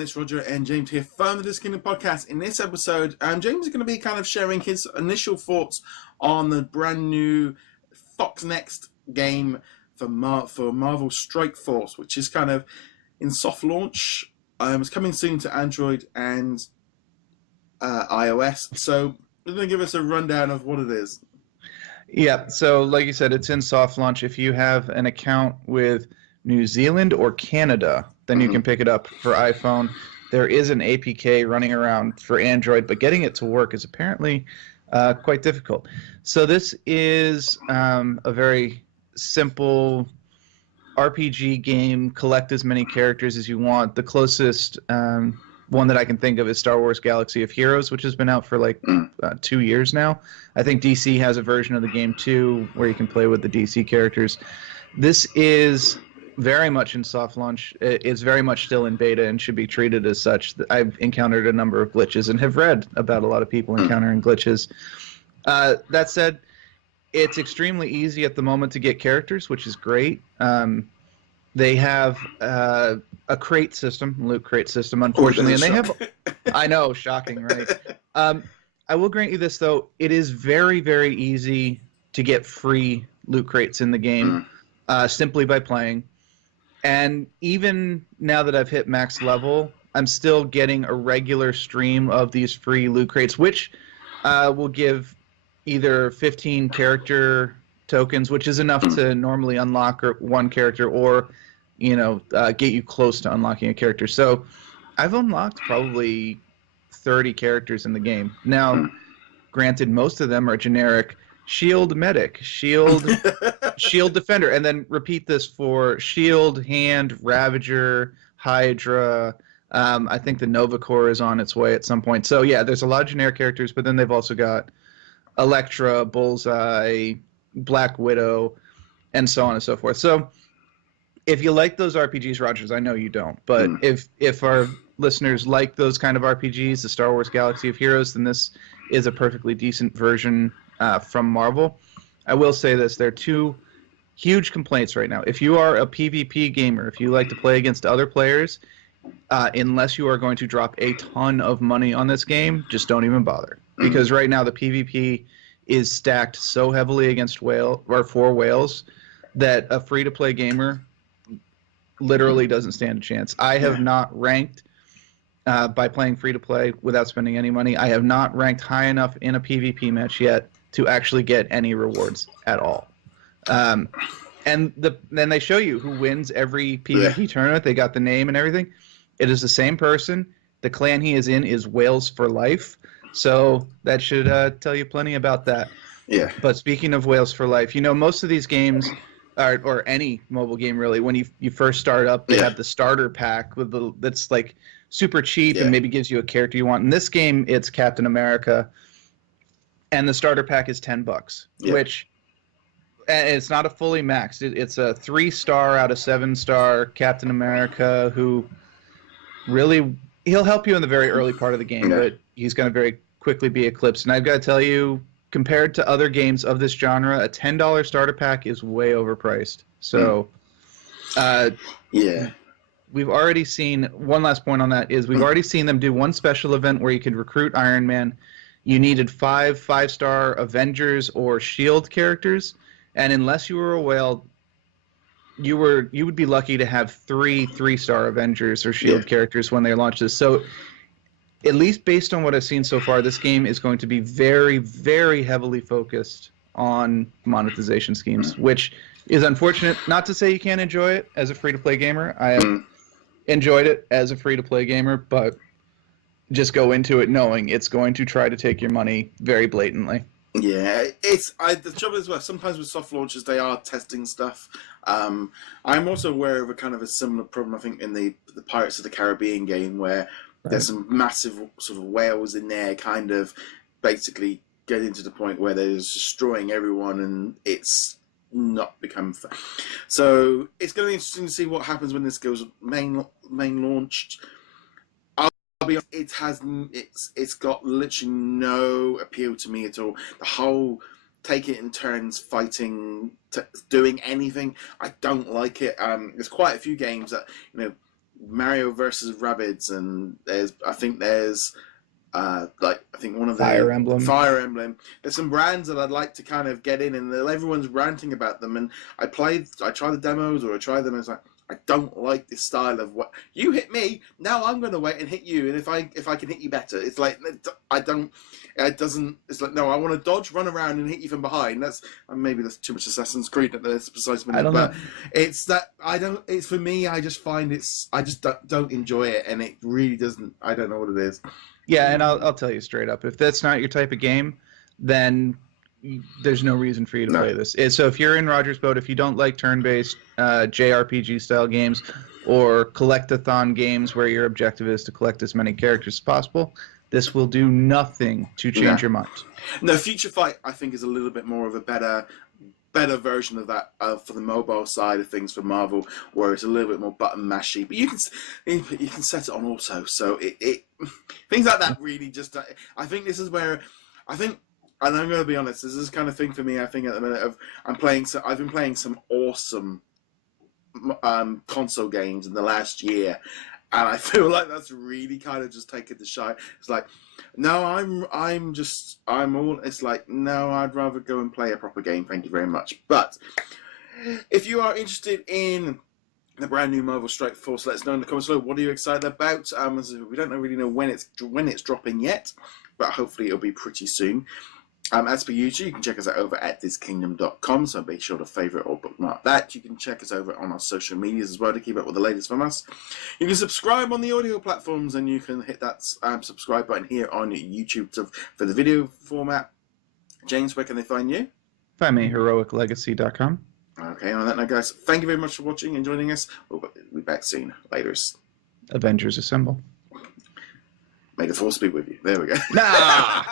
everyone, it's Roger and James here from the DisKingdom podcast. In this episode, James is going to be kind of sharing his initial thoughts on the brand new Fox Next game for Marvel Strike Force, which is kind of in soft launch. It's coming soon to Android and iOS. So we're going to give us a rundown of what it is. Yeah, so like you said, it's in soft launch. If you have an account with New Zealand or Canada, then you can pick it up for iPhone. There is an APK running around for Android, but getting it to work is apparently quite difficult. So this is a very simple RPG game. Collect as many characters as you want. The closest one that I can think of is Star Wars Galaxy of Heroes, which has been out for like 2 years now. I think DC has a version of the game too, where you can play with the DC characters. This is very much in soft launch. It's very much still in beta and should be treated as such. I've encountered a number of glitches and have read about a lot of people encountering glitches. That said, it's extremely easy at the moment to get characters, which is great. They have a crate system, loot crate system, unfortunately, and they have. I know, shocking, right? I will grant you this though: it is very, very easy to get free loot crates in the game simply by playing. And even now that I've hit max level, I'm still getting a regular stream of these free loot crates, which will give either 15 character tokens, which is enough to normally unlock one character, or get you close to unlocking a character. So I've unlocked probably 30 characters in the game. Now, granted, most of them are generic Shield Medic, Shield Defender, and then repeat this for Shield, Hand, Ravager, Hydra. I think the Nova Corps is on its way at some point. So yeah, there's a lot of generic characters, but then they've also got Elektra, Bullseye, Black Widow, and so on and so forth. So if you like those RPGs, Rogers, I know you don't, but if our listeners like those kind of RPGs, the Star Wars Galaxy of Heroes, then this is a perfectly decent version from Marvel. I will say this: there are two huge complaints right now. If you are a PvP gamer, if you like to play against other players, unless you are going to drop a ton of money on this game, just don't even bother. Because right now the PvP is stacked so heavily against for whales that a free-to-play gamer literally doesn't stand a chance. I have not ranked by playing free-to-play without spending any money. I have not ranked high enough in a PvP match yet to actually get any rewards at all. And then they show you who wins every PvP tournament. They got the name and everything. It is the same person. The clan he is in is Whales for Life. So that should tell you plenty about that. Yeah. But speaking of Whales for Life, most of these games, or any mobile game really, when you first start up, they have the starter pack that's like super cheap and maybe gives you a character you want. In this game, it's Captain America, and the starter pack is $10, which, and it's not a fully maxed. It's a 3-star out of 7-star Captain America who really, he'll help you in the very early part of the game, but he's going to very quickly be eclipsed. And I've got to tell you, compared to other games of this genre, a $10 starter pack is way overpriced. So, we've already seen, one last point on that is we've already seen them do one special event where you could recruit Iron Man. You needed 5-star Avengers or S.H.I.E.L.D. characters, and unless you were a whale, you would be lucky to have 3-star Avengers or S.H.I.E.L.D. characters when they launch this. So at least based on what I've seen so far, this game is going to be very, very heavily focused on monetization schemes, which is unfortunate. Not to say you can't enjoy it as a free-to-play gamer. I have enjoyed it as a free-to-play gamer, but just go into it knowing it's going to try to take your money very blatantly. Yeah, the trouble is, sometimes with soft launches, they are testing stuff. I'm also aware of a similar problem, I think, in the Pirates of the Caribbean game, where there's some massive sort of whales in there, kind of basically getting to the point where they're destroying everyone, and it's not become fair. So it's going to be interesting to see what happens when this goes main launched. I'll be honest, it's got literally no appeal to me at all. The whole take it in turns fighting, doing anything, I don't like it. There's quite a few games that Mario versus Rabbids, and there's I think one of the Fire Emblem. Fire Emblem. There's some brands that I'd like to kind of get in, and everyone's ranting about them. And I try the demos, or I try them, and it's like, I don't like this style of what you hit me. Now I'm going to wait and hit you, and if I can hit you better, it's like I don't. It doesn't. It's like, no, I want to dodge, run around, and hit you from behind. That's maybe that's too much Assassin's Creed at this precise minute. I don't know. It's that I don't. It's for me. I just find I just don't enjoy it, and it really doesn't. I don't know what it is. Yeah, and I'll tell you straight up, if that's not your type of game, then there's no reason for you to play this. So if you're in Roger's boat, if you don't like turn-based JRPG style games or collectathon games where your objective is to collect as many characters as possible, this will do nothing to change your mind. No, Future Fight I think is a little bit more of a better version of that for the mobile side of things for Marvel, where it's a little bit more button mashy. But you can set it on auto, so it things like that really just. I think this is where I think. And I'm going to be honest, this is the kind of thing for me, I think, at the minute of I've been playing some awesome console games in the last year, and I feel like that's really kind of just taken the shine. It's like, no, it's like, no, I'd rather go and play a proper game, thank you very much. But if you are interested in the brand new Marvel Strike Force, let us know in the comments below. What are you excited about? We don't really know when it's dropping yet, but hopefully it'll be pretty soon. As per usual, you can check us out over at DisKingdom.com, so be sure to favourite or bookmark that. You can check us over on our social medias as well to keep up with the latest from us. You can subscribe on the audio platforms, and you can hit that subscribe button here on YouTube for the video format. James, where can they find you? Find me heroiclegacy.com. Okay, on that note, guys, thank you very much for watching and joining us. We'll be back soon. Laters. Avengers Assemble. May the force be with you. There we go. Nah!